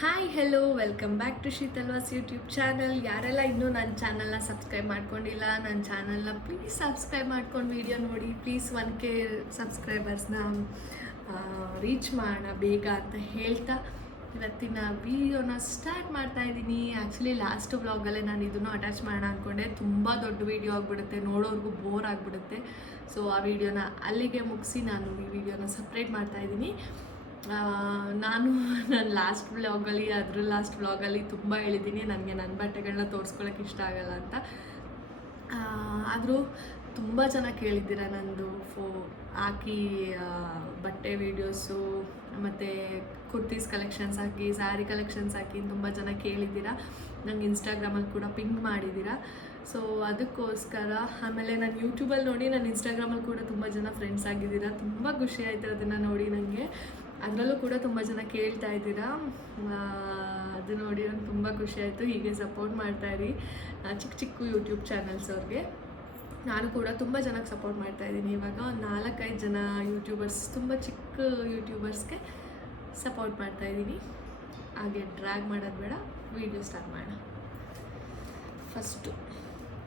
Hi hello welcome back to Sheetalvas YouTube channel. ಯಾರೆಲ್ಲ ಇನ್ನೂ ನನ್ನ ಚಾನಲ್ನ ಸಬ್ಸ್ಕ್ರೈಬ್ ಮಾಡ್ಕೊಂಡಿಲ್ಲ, ನನ್ನ ಚಾನಲ್ನ ಪ್ಲೀಸ್ ಸಬ್ಸ್ಕ್ರೈಬ್ ಮಾಡ್ಕೊಂಡು ವಿಡಿಯೋ ನೋಡಿ. ಪ್ಲೀಸ್ 1K ಸಬ್ಸ್ಕ್ರೈಬರ್ಸ್ನ ರೀಚ್ ಮಾಡೋಣ ಬೇಗ ಅಂತ ಹೇಳ್ತಾ ಇವತ್ತಿನ ವಿಡಿಯೋನ ಸ್ಟಾರ್ಟ್ ಮಾಡ್ತಾ ಇದ್ದೀನಿ. ಆ್ಯಕ್ಚುಲಿ ಲಾಸ್ಟ್ ವ್ಲಾಗಲ್ಲೇ ನಾನು ಇದನ್ನು ಅಟ್ಯಾಚ್ ಮಾಡೋಣ ಅಂದ್ಕೊಂಡೆ. ತುಂಬ ದೊಡ್ಡ ವೀಡಿಯೋ ಆಗಿಬಿಡುತ್ತೆ, ನೋಡೋರ್ಗೂ ಬೋರ್ ಆಗಿಬಿಡುತ್ತೆ. ಸೊ ಆ ವಿಡಿಯೋನ ಅಲ್ಲಿಗೆ ಮುಗಿಸಿ ನಾನು ಈ ವಿಡಿಯೋನ ಸಪ್ರೇಟ್ ಮಾಡ್ತಾಯಿದ್ದೀನಿ. ನಾನು ನನ್ನ ಲಾಸ್ಟ್ ವ್ಲಾಗಲ್ಲಿ ತುಂಬ ಹೇಳಿದ್ದೀನಿ ನನಗೆ ನನ್ನ ಬಟ್ಟೆಗಳನ್ನ ತೋರಿಸ್ಕೊಳ್ಳೋಕೆ ಇಷ್ಟ ಆಗಲ್ಲ ಅಂತ. ಆದರೂ ತುಂಬ ಚೆನ್ನಾಗಿ ಕೇಳಿದ್ದೀರ ನಂದು ಹಾಕಿ ಬಟ್ಟೆ ವೀಡಿಯೋಸು ಮತ್ತು ಕುರ್ತೀಸ್ ಕಲೆಕ್ಷನ್ಸ್ ಹಾಕಿ, ಸ್ಯಾರಿ ಕಲೆಕ್ಷನ್ಸ್ ಹಾಕಿ ತುಂಬ ಜನ ಕೇಳಿದ್ದೀರಾ. ನಂಗೆ ಇನ್ಸ್ಟಾಗ್ರಾಮಲ್ಲಿ ಕೂಡ ಪಿಂಗ್ ಮಾಡಿದ್ದೀರಾ. ಸೊ ಅದಕ್ಕೋಸ್ಕರ ಆಮೇಲೆ ನಾನು ಯೂಟ್ಯೂಬಲ್ಲಿ ನೋಡಿ ನಾನು ಇನ್ಸ್ಟಾಗ್ರಾಮಲ್ಲಿ ಕೂಡ ತುಂಬ ಜನ ಫ್ರೆಂಡ್ಸ್ ಆಗಿದ್ದೀರಾ. ತುಂಬ ಖುಷಿ ಆಯಿತು ಅದನ್ನು ನೋಡಿ ನನಗೆ. ಅದರಲ್ಲೂ ಕೂಡ ತುಂಬ ಜನ ಕೇಳ್ತಾ ಇದ್ದೀರಾ. ಅದು ನೋಡಿ ನಂಗೆ ತುಂಬ ಖುಷಿ ಆಯಿತು. ಹೀಗೆ ಸಪೋರ್ಟ್ ಮಾಡ್ತಾಯಿರಿ ಚಿಕ್ಕ ಚಿಕ್ಕ ಯೂಟ್ಯೂಬ್ ಚಾನಲ್ಸ್ ಅವ್ರಿಗೆ. ನಾನು ಕೂಡ ತುಂಬ ಜನಕ್ಕೆ ಸಪೋರ್ಟ್ ಮಾಡ್ತಾಯಿದ್ದೀನಿ. ಇವಾಗ ಒಂದು 4-5 ಜನ ಯೂಟ್ಯೂಬರ್ಸ್, ತುಂಬ ಚಿಕ್ಕ ಯೂಟ್ಯೂಬರ್ಸ್ಗೆ ಸಪೋರ್ಟ್ ಮಾಡ್ತಾಯಿದ್ದೀನಿ. ಹಾಗೆ ಡ್ರ್ಯಾಗ್ ಮಾಡೋದು ಬೇಡ, ವೀಡಿಯೋ ಸ್ಟಾರ್ಟ್ ಮಾಡೋಣ. ಫಸ್ಟು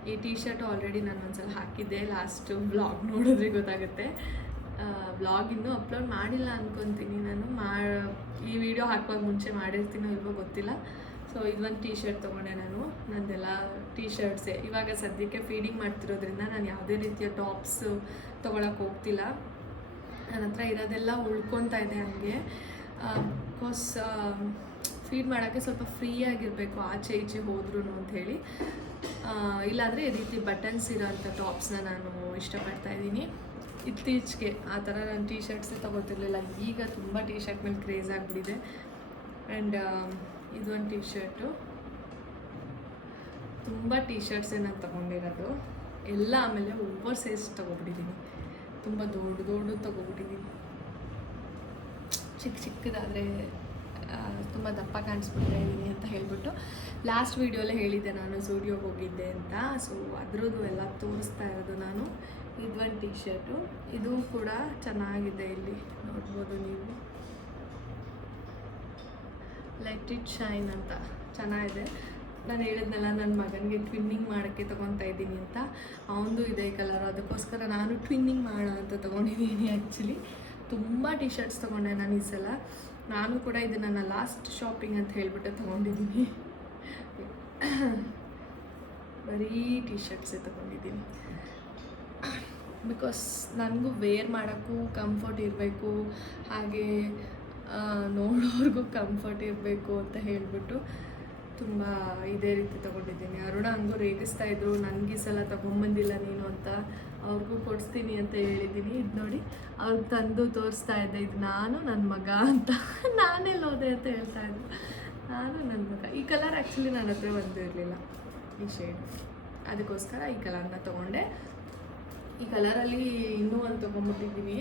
ಈ ಟೀ ಶರ್ಟು ಆಲ್ರೆಡಿ ನಾನು ಒಂದ್ಸಲ ಹಾಕಿದ್ದೆ. ಲಾಸ್ಟ್ ವ್ಲಾಗ್ ನೋಡಿದ್ರೆ ಗೊತ್ತಾಗುತ್ತೆ. ವ್ಲಾಗ್ ಇನ್ನೂ ಅಪ್ಲೋಡ್ ಮಾಡಿಲ್ಲ ಅಂದ್ಕೊತೀನಿ ನಾನು. ಈ ವಿಡಿಯೋ ಹಾಕುವಾಗ ಮುಂಚೆ ಮಾಡಿರ್ತೀನೋ ಇಲ್ವೋ ಗೊತ್ತಿಲ್ಲ. ಸೊ ಇದೊಂದು ಟೀ ಶರ್ಟ್ ತೊಗೊಂಡೆ ನಾನು. ನಂದೆಲ್ಲ ಟೀ ಶರ್ಟ್ಸೇ. ಇವಾಗ ಸದ್ಯಕ್ಕೆ ಫೀಡಿಂಗ್ ಮಾಡ್ತಿರೋದ್ರಿಂದ ನಾನು ಯಾವುದೇ ರೀತಿಯ ಟಾಪ್ಸ್ ತೊಗೊಳಕ್ಕೆ ಹೋಗ್ತಿಲ್ಲ. ನನ್ನ ಹತ್ರ ಇರೋದೆಲ್ಲ ಉಳ್ಕೊತಾ ಇದೆ ಹಂಗೆ. ಬಿಕಾಸ್ ಫೀಡ್ ಮಾಡೋಕ್ಕೆ ಸ್ವಲ್ಪ ಫ್ರೀಯಾಗಿರಬೇಕು ಆಚೆ ಈಚೆ ಹೋದ್ರೂ ಅಂಥೇಳಿ. ಇಲ್ಲಾಂದರೆ ಈ ರೀತಿ ಬಟನ್ಸ್ ಇರೋಂಥ ಟಾಪ್ಸ್ನ ನಾನು ಇಷ್ಟಪಡ್ತಾಯಿದ್ದೀನಿ. ಇತ್ತೀಚೆಗೆ ಆ ಥರ ನಾನು ಟೀ ಶರ್ಟ್ಸೇ ತೊಗೋತಿರ್ಲಿಲ್ಲ. ಈಗ ತುಂಬ ಟೀ ಶರ್ಟ್ ಮೇಲೆ ಕ್ರೇಜ್ ಆಗಿಬಿಟ್ಟಿದೆ. ಆ್ಯಂಡ್ ಇದೊಂದು ಟೀ ಶರ್ಟು. ತುಂಬ ಟೀ ಶರ್ಟ್ಸೇ ನಾನು ತೊಗೊಂಡಿರೋದು ಎಲ್ಲ. ಆಮೇಲೆ ಓವರ್ ಸೈಜ್ ತೊಗೊಬಿಟ್ಟಿದ್ದೀನಿ, ತುಂಬ ದೊಡ್ಡ ತೊಗೊಬಿಟ್ಟಿದ್ದೀನಿ. ಚಿಕ್ಕದಾದರೆ ತುಂಬ ದಪ್ಪ ಕಾಣಿಸ್ಬಿಡ್ತಾ ಇದ್ದೀನಿ ಅಂತ ಹೇಳ್ಬಿಟ್ಟು ಲಾಸ್ಟ್ ವೀಡಿಯೋಲ್ಲೇ ಹೇಳಿದ್ದೆ ನಾನು ಝೂಡಿಯೋಗೆ ಹೋಗಿದ್ದೆ ಅಂತ. ಸೊ ಅದರದ್ದು ಎಲ್ಲ ತೋರಿಸ್ತಾ ಇರೋದು ನಾನು. ಇದೊಂದು ಟೀ ಶರ್ಟು, ಇದು ಕೂಡ ಚೆನ್ನಾಗಿದೆ. ಇಲ್ಲಿ ನೋಡ್ಬೋದು ನೀವು, ಲೆಟ್ ಇಟ್ ಶೈನ್ ಅಂತ ಚೆನ್ನಾಗಿದೆ. ನಾನು ಹೇಳಿದ್ನಲ್ಲ ನನ್ನ ಮಗನಿಗೆ ಟ್ವಿನ್ನಿಂಗ್ ಮಾಡೋಕ್ಕೆ ತೊಗೊತಾ ಇದ್ದೀನಿ ಅಂತ. ಅವನದು ಇದೆ ಕಲರ್, ಅದಕ್ಕೋಸ್ಕರ ನಾನು ಟ್ವಿನ್ನಿಂಗ್ ಮಾಡೋಣ ಅಂತ ತೊಗೊಂಡಿದ್ದೀನಿ. ಆ್ಯಕ್ಚುಲಿ ತುಂಬ ಟೀ ಶರ್ಟ್ಸ್ ತೊಗೊಂಡೆ ನಾನು ಈ ಸಲ. ನಾನು ಕೂಡ ಇದು ನನ್ನ ಲಾಸ್ಟ್ ಶಾಪಿಂಗ್ ಅಂತ ಹೇಳಿಬಿಟ್ಟು ತೊಗೊಂಡಿದ್ದೀನಿ. ಬರೀ ಟೀ ಶರ್ಟ್ಸೇ ತೊಗೊಂಡಿದ್ದೀನಿ. ಬಿಕಾಸ್ ನನಗೂ ವೇರ್ ಮಾಡೋಕ್ಕೂ ಕಂಫರ್ಟ್ ಇರಬೇಕು, ಹಾಗೆ ನೋಡೋರ್ಗೂ ಕಂಫರ್ಟ್ ಇರಬೇಕು ಅಂತ ಹೇಳಿಬಿಟ್ಟು ತುಂಬ ಇದೇ ರೀತಿ ತೊಗೊಂಡಿದ್ದೀನಿ. ಅರುಣ ಹಂಗೂ ರೇಗಿಸ್ತಾಯಿದ್ರು, ನನಗೆ ಈ ಸಲ ತೊಗೊಂಬಂದಿಲ್ಲ ನೀನು ಅಂತ. ಅವ್ರಿಗೂ ಕೊಡಿಸ್ತೀನಿ ಅಂತ ಹೇಳಿದ್ದೀನಿ. ಇದು ನೋಡಿ, ಅವ್ರಿಗೆ ತಂದು ತೋರಿಸ್ತಾ ಇದ್ದೆ, ಇದು ನಾನು ನನ್ನ ಮಗ ಅಂತ. ನಾನೆಲ್ಲಿ ಹೋದೆ ಅಂತ ಹೇಳ್ತಾಯಿದ್ರು. ನಾನು ನನ್ನ ಮಗ. ಈ ಕಲರ್ ಆ್ಯಕ್ಚುಲಿ ನನ್ನ ಹತ್ರ ಒಂದು ಇರಲಿಲ್ಲ, ಈ ಶೇಡ್. ಅದಕ್ಕೋಸ್ಕರ ಈ ಕಲರ್ನ ತೊಗೊಂಡೆ. ಈ ಕಲರಲ್ಲಿ ಇನ್ನೂ ಒಂದು ತೊಗೊಂಬಿಟ್ಟಿದ್ದೀನಿ.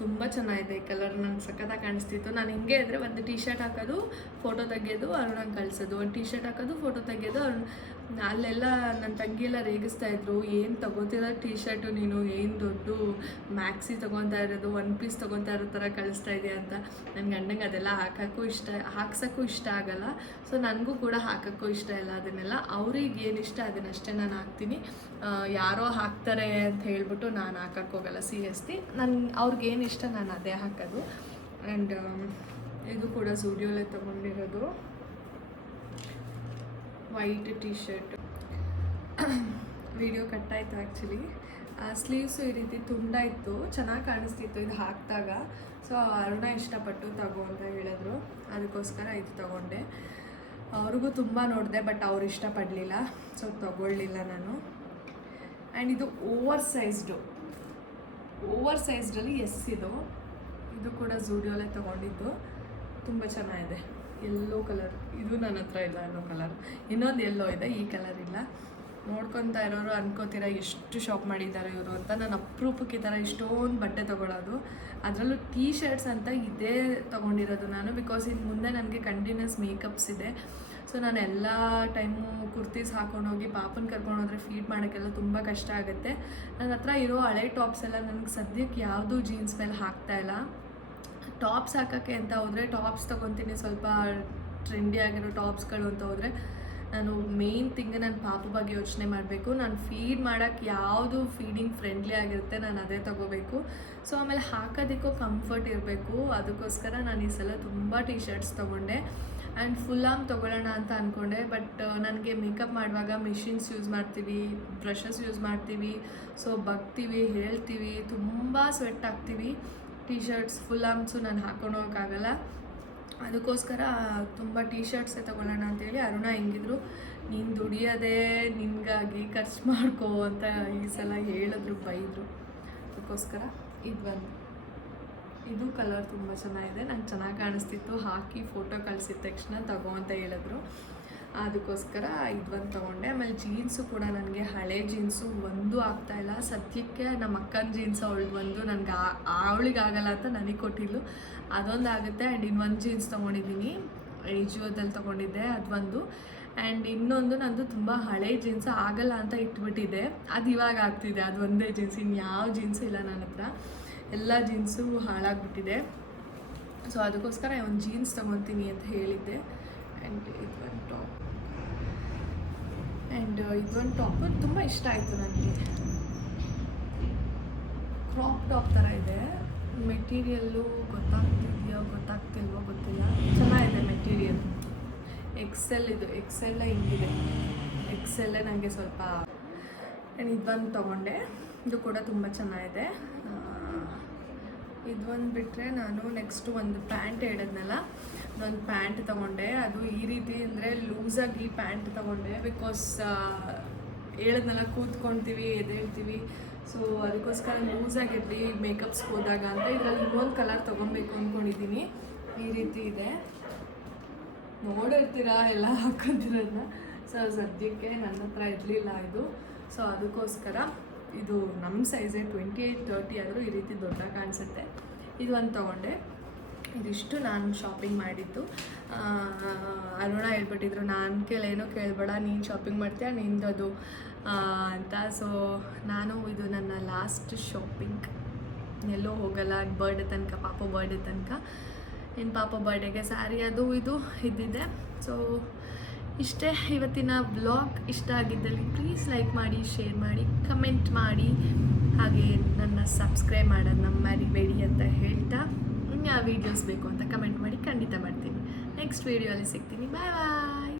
ತುಂಬ ಚೆನ್ನಾಗಿದೆ ಈ ಕಲರ್. ನಂಗೆ ಸಖತ್ತಾಗಿ ಕಾಣಿಸ್ತಿತ್ತು. ನಾನು ಹಿಂಗೆ ಇದ್ದರೆ ಒಂದು ಟೀ ಶರ್ಟ್ ಹಾಕೋದು, ಫೋಟೋ ತೆಗೆಯೋದು, ಅರುಣಂಗೆ ಕಳಿಸೋದು. ಒಂದು ಟೀ ಶರ್ಟ್ ಹಾಕೋದು, ಫೋಟೋ ತೆಗೆಯೋದು. ಅಲ್ಲೆಲ್ಲ ನನ್ನ ತಂಗಿ ಎಲ್ಲ ರೇಗಿಸ್ತಾಯಿದ್ರು, ಏನು ತೊಗೋತಿರೋ ಟೀ ಶರ್ಟು ನೀನು, ಏನು ದೊಡ್ಡ ಮ್ಯಾಕ್ಸಿ ತೊಗೊತಾ ಇರೋದು, 1 ಪೀಸ್ ತೊಗೊತಾ ಇರೋ ಥರ ಕಳಿಸ್ತಾ ಇದೆಯಾ ಅಂತ. ನನ್ನ ಗಂಡಂಗೆ ಅದೆಲ್ಲ ಹಾಕ್ಸೋಕ್ಕೂ ಇಷ್ಟ ಆಗಲ್ಲ. ಸೊ ನನಗೂ ಕೂಡ ಹಾಕೋಕ್ಕೂ ಇಷ್ಟ ಇಲ್ಲ ಅದನ್ನೆಲ್ಲ. ಅವ್ರಿಗೆ ಏನು ಇಷ್ಟ ಅದನ್ನಷ್ಟೇ ನಾನು ಹಾಕ್ತೀನಿ. ಯಾರೋ ಹಾಕ್ತಾರೆ ಅಂತ ಹೇಳ್ಬಿಟ್ಟು ನಾನು ಹಾಕಕ್ಕೆ ಹೋಗಲ್ಲ ಸೀರಿಯಸ್ಲಿ. ಅವ್ರಿಗೇನು ಇಷ್ಟ ನಾನು ಅದೇ ಹಾಕೋದು. ಆ್ಯಂಡ್ ಇದು ಕೂಡ ಝೂಡಿಯೋಲೇ ತೊಗೊಂಡಿರೋದು ವೈಟ್ ಟೀ ಶರ್ಟ್. ವಿಡಿಯೋ ಕಟ್ಟಾಯಿತು ಆ್ಯಕ್ಚುಲಿ. ಸ್ಲೀವ್ಸು ಈ ರೀತಿ ತುಂಡಾಯಿತು, ಚೆನ್ನಾಗಿ ಕಾಣಿಸ್ತಿತ್ತು ಇದು ಹಾಕಿದಾಗ. ಸೊ ಅರುಣ ಇಷ್ಟಪಟ್ಟು ತಗೋ ಅಂತ ಹೇಳಿದ್ರು, ಅದಕ್ಕೋಸ್ಕರ ಇದು ತೊಗೊಂಡೆ. ಅವ್ರಿಗೂ ತುಂಬ ನೋಡಿದೆ, ಬಟ್ ಅವ್ರು ಇಷ್ಟಪಡಲಿಲ್ಲ, ಸೊ ತೊಗೊಳ್ಳಿಲ್ಲ ನಾನು. ಆ್ಯಂಡ್ ಇದು ಓವರ್ ಸೈಜ್ಡಲ್ಲಿ ಇದು ಕೂಡ ಝೂಡಿಯೋಲೇ ತೊಗೊಂಡಿದ್ದು. ತುಂಬ ಚೆನ್ನಾಗಿದೆ. ಯೆಲ್ಲೋ ಕಲರ್, ಇದು ನನ್ನ ಹತ್ರ ಇಲ್ಲ. ಯೆಲ್ಲೋ ಕಲರ್, ಇನ್ನೊಂದು ಯೆಲ್ಲೋ ಇದೆ, ಈ ಕಲರ್ ಇಲ್ಲ. ನೋಡ್ಕೊತಾ ಇರೋರು ಅನ್ಕೋತೀರ ಎಷ್ಟು ಶಾಪ್ ಮಾಡಿದ್ದಾರೆ ಇವರು ಅಂತ. ನಾನು ಅಪರೂಪಕ್ಕೆ ಈ ಥರ ಇಷ್ಟೊಂದು ಬಟ್ಟೆ ತೊಗೊಳ್ಳೋದು. ಅದರಲ್ಲೂ ಟೀ ಶರ್ಟ್ಸ್ ಅಂತ ಇದೇ ತೊಗೊಂಡಿರೋದು ನಾನು. ಬಿಕಾಸ್ ಇನ್ನು ಮುಂದೆ ನನಗೆ ಕಂಟಿನ್ಯೂಸ್ ಮೇಕಪ್ಸ್ ಇದೆ. ಸೊ ನಾನು ಎಲ್ಲ ಟೈಮು ಕುರ್ತೀಸ್ ಹಾಕೊಂಡೋಗಿ ಪಾಪನ ಕರ್ಕೊಂಡೋದ್ರೆ ಫೀಡ್ ಮಾಡೋಕ್ಕೆಲ್ಲ ತುಂಬ ಕಷ್ಟ ಆಗುತ್ತೆ. ನನ್ನ ಹತ್ರ ಇರೋ ಹಳೆ ಟಾಪ್ಸ್ ಎಲ್ಲ ನನಗೆ ಸದ್ಯಕ್ಕೆ ಯಾವುದೂ ಜೀನ್ಸ್ ಮೇಲೆ ಹಾಕ್ತಾಯಿಲ್ಲ. ಟಾಪ್ಸ್ ಹಾಕೋಕ್ಕೆ ಅಂತ ಹೋದರೆ ಟಾಪ್ಸ್ ತೊಗೊತೀನಿ, ಸ್ವಲ್ಪ ಟ್ರೆಂಡಿ ಆಗಿರೋ ಟಾಪ್ಸ್ಗಳು ಅಂತ ಹೋದರೆ ನಾನು ಮೇನ್ ಥಿಂಗ್ ನನ್ನ ಪಾಪು ಬಗ್ಗೆ ಯೋಚನೆ ಮಾಡಬೇಕು. ನಾನು ಫೀಡ್ ಮಾಡೋಕ್ಕೆ ಯಾವುದು ಫೀಡಿಂಗ್ ಫ್ರೆಂಡ್ಲಿ ಆಗಿರುತ್ತೆ ನಾನು ಅದೇ ತೊಗೋಬೇಕು. ಸೊ ಆಮೇಲೆ ಹಾಕೋದಕ್ಕೂ ಕಂಫರ್ಟ್ ಇರಬೇಕು. ಅದಕ್ಕೋಸ್ಕರ ನಾನು ಈ ಸಲ ತುಂಬ ಟೀ ಶರ್ಟ್ಸ್ ತೊಗೊಂಡೆ. ಆ್ಯಂಡ್ ಫುಲ್ ಆರ್ಮ್ ತೊಗೊಳ್ಳೋಣ ಅಂತ ಅಂದ್ಕೊಂಡೆ, ಬಟ್ ನನಗೆ ಮೇಕಪ್ ಮಾಡುವಾಗ ಮಿಷಿನ್ಸ್ ಯೂಸ್ ಮಾಡ್ತೀವಿ, ಬ್ರಷಸ್ ಯೂಸ್ ಮಾಡ್ತೀವಿ, ಸೊ ಬಗ್ತೀವಿ, ಹೇಳ್ತೀವಿ, ತುಂಬ ಸ್ವೆಟ್ ಆಗ್ತೀವಿ. ಟೀ ಶರ್ಟ್ಸ್ ಫುಲ್ ಆರ್ಮ್ಸು ನಾನು ಹಾಕೊಂಡು ಹೋಗೋಕ್ಕಾಗಲ್ಲ. ಅದಕ್ಕೋಸ್ಕರ ತುಂಬ ಟೀ ಶರ್ಟ್ಸೇ ತೊಗೊಳ್ಳೋಣ ಅಂತೇಳಿ ಅರುಣ ಹೆಂಗಿದ್ರು ನೀನು ದುಡಿಯೋದೇ ನಿನಗಾಗಿ ಖರ್ಚು ಮಾಡ್ಕೋ ಅಂತ ಈ ಸಲ ಹೇಳಿದ್ರು, ಬೈದರು. ಅದಕ್ಕೋಸ್ಕರ ಇದು ಕಲರ್ ತುಂಬ ಚೆನ್ನಾಗಿದೆ, ನಂಗೆ ಚೆನ್ನಾಗಿ ಕಾಣಿಸ್ತಿತ್ತು, ಹಾಕಿ ಫೋಟೋ ಕಳಿಸಿದ ತಕ್ಷಣ ತಗೋ ಅಂತ ಹೇಳಿದ್ರು. ಅದಕ್ಕೋಸ್ಕರ ಇದೊಂದು ತೊಗೊಂಡೆ. ಆಮೇಲೆ ಜೀನ್ಸು ಕೂಡ ನನಗೆ ಹಳೆ ಜೀನ್ಸು ಒಂದೂ ಆಗ್ತಾಯಿಲ್ಲ. ಸದ್ಯಕ್ಕೆ ನಮ್ಮ ಅಕ್ಕನ ಜೀನ್ಸ್ ಅವಳಿಗೆ ಒಂದು ನನಗೆ ಅವಳಿಗಾಗಲ್ಲ ಅಂತ ನನಗೆ ಕೊಟ್ಟಿದ್ದು, ಅದೊಂದು ಆಗುತ್ತೆ. ಆ್ಯಂಡ್ ಇನ್ನೊಂದು ಜೀನ್ಸ್ ತೊಗೊಂಡಿದ್ದೀನಿ, ಏಜಿಯೋದಲ್ಲಿ ತೊಗೊಂಡಿದ್ದೆ, ಅದೊಂದು. ಆ್ಯಂಡ್ ಇನ್ನೊಂದು ನಂದು ತುಂಬ ಹಳೆ ಜೀನ್ಸ್ ಆಗಲ್ಲ ಅಂತ ಇಟ್ಬಿಟ್ಟಿದೆ, ಅದು ಇವಾಗ ಆಗ್ತಿದೆ. ಅದು ಒಂದೇ ಜೀನ್ಸ್, ಇನ್ಯಾವ ಜೀನ್ಸು ಇಲ್ಲ ನನ್ನ ಹತ್ರ, ಎಲ್ಲ ಜೀನ್ಸು ಹಾಳಾಗ್ಬಿಟ್ಟಿದೆ. ಸೊ ಅದಕ್ಕೋಸ್ಕರ ಒಂದು ಜೀನ್ಸ್ ತೊಗೊತೀನಿ ಅಂತ ಹೇಳಿದ್ದೆ. ಆ್ಯಂಡ್ ಇದೊಂದು ಟಾಪು ತುಂಬ ಇಷ್ಟ ಆಯಿತು ನನಗೆ. ಕ್ರಾಪ್ ಟಾಪ್ ಥರ ಇದೆ, ಮೆಟೀರಿಯಲ್ಲು ಗೊತ್ತಾಗ್ತಿಲ್ವೋ ಗೊತ್ತಿಲ್ಲ, ಚೆನ್ನಾಗಿದೆ ಮೆಟೀರಿಯಲ್. ಎಕ್ಸೆಲ್ ಹಿಂಗಿದೆ, ಎಕ್ಸೆಲ್ಲೇ ನನಗೆ ಸ್ವಲ್ಪ. ಆ್ಯಂಡ್ ಇದೊಂದು ತೊಗೊಂಡೆ, ಇದು ಕೂಡ ತುಂಬ ಚೆನ್ನಾಗಿದೆ. ಇದೊಂದು ಬಿಟ್ಟರೆ ನಾನು ನೆಕ್ಸ್ಟು ಒಂದು ಪ್ಯಾಂಟ್ ಹೇಳಿದ್ನಲ್ಲ, ಒಂದು ಪ್ಯಾಂಟ್ ತೊಗೊಂಡೆ. ಅದು ಈ ರೀತಿ ಅಂದರೆ ಲೂಸಾಗಿ ಪ್ಯಾಂಟ್ ತೊಗೊಂಡೆ, ಬಿಕಾಸ್ ಹೇಳಿದ್ನಲ್ಲ ಕೂತ್ಕೊಳ್ತೀವಿ, ಎದ್ದೇಳ್ತೀವಿ, ಸೊ ಅದಕ್ಕೋಸ್ಕರ ಲೂಸಾಗಿರಲಿ ಮೇಕಪ್ಸ್ಗೆ ಹೋದಾಗ ಅಂತ. ಇದರಲ್ಲಿ ಇನ್ನೊಂದು ಕಲರ್ ತೊಗೊಬೇಕು ಅಂದ್ಕೊಂಡಿದ್ದೀನಿ. ಈ ರೀತಿ ಇದೆ, ನೋಡಿರ್ತೀರಾ ಎಲ್ಲ ಹಾಕ್ಕೊತಿರೋದನ್ನ. ಸೊ ಸದ್ಯಕ್ಕೆ ನನ್ನ ಹತ್ರ ಇರಲಿಲ್ಲ ಇದು, ಸೊ ಅದಕ್ಕೋಸ್ಕರ ಇದು ನಮ್ಮ ಸೈಜೇ 28-30 ಆದರೂ ಈ ರೀತಿ ದೊಡ್ಡ ಕಾಣಿಸುತ್ತೆ. ಇದು ಒಂದು ತೊಗೊಂಡೆ. ಇದಿಷ್ಟು ನಾನು ಶಾಪಿಂಗ್ ಮಾಡಿದ್ದು. ಅರುಣ ಹೇಳ್ಬಿಟ್ಟಿದ್ರು, ನಾನು ಏನೋ ಕೇಳಬೇಡ, ನೀನು ಶಾಪಿಂಗ್ ಮಾಡ್ತೀಯ ನಿಂದದು ಅಂತ. ಸೊ ನಾನು ಇದು ನನ್ನ ಲಾಸ್ಟ್ ಶಾಪಿಂಗ್, ಎಲ್ಲೋ ಹೋಗಲ್ಲ. ಬರ್ಡೇ ತನಕ, ಪಾಪ ಬರ್ಡೇ ತನಕ, ಇನ್ನು ಪಾಪ ಬರ್ಡೇಗೆ ಸ್ಯಾರಿ ಅದು ಇದು ಇದ್ದಿದ್ದೆ. ಸೊ ಇಷ್ಟೇ ಇವತ್ತಿನ ಬ್ಲಾಗ್. ಇಷ್ಟ ಆಗಿದ್ದಲ್ಲಿ ಪ್ಲೀಸ್ ಲೈಕ್ ಮಾಡಿ, ಶೇರ್ ಮಾಡಿ, ಕಮೆಂಟ್ ಮಾಡಿ, ಹಾಗೆ ನನ್ನ ಸಬ್ಸ್ಕ್ರೈಬ್ ಮಾಡೋದನ್ನ ಮರಿಬೇಡಿ ಅಂತ ಹೇಳ್ತಾ, ಯಾವ ವೀಡಿಯೋಸ್ ಬೇಕು ಅಂತ ಕಮೆಂಟ್ ಮಾಡಿ, ಖಂಡಿತ ಮಾಡ್ತೀನಿ. ನೆಕ್ಸ್ಟ್ ವೀಡಿಯೋಲಿ ಸಿಗ್ತೀನಿ. ಬಾಯ್ ಬಾಯ್.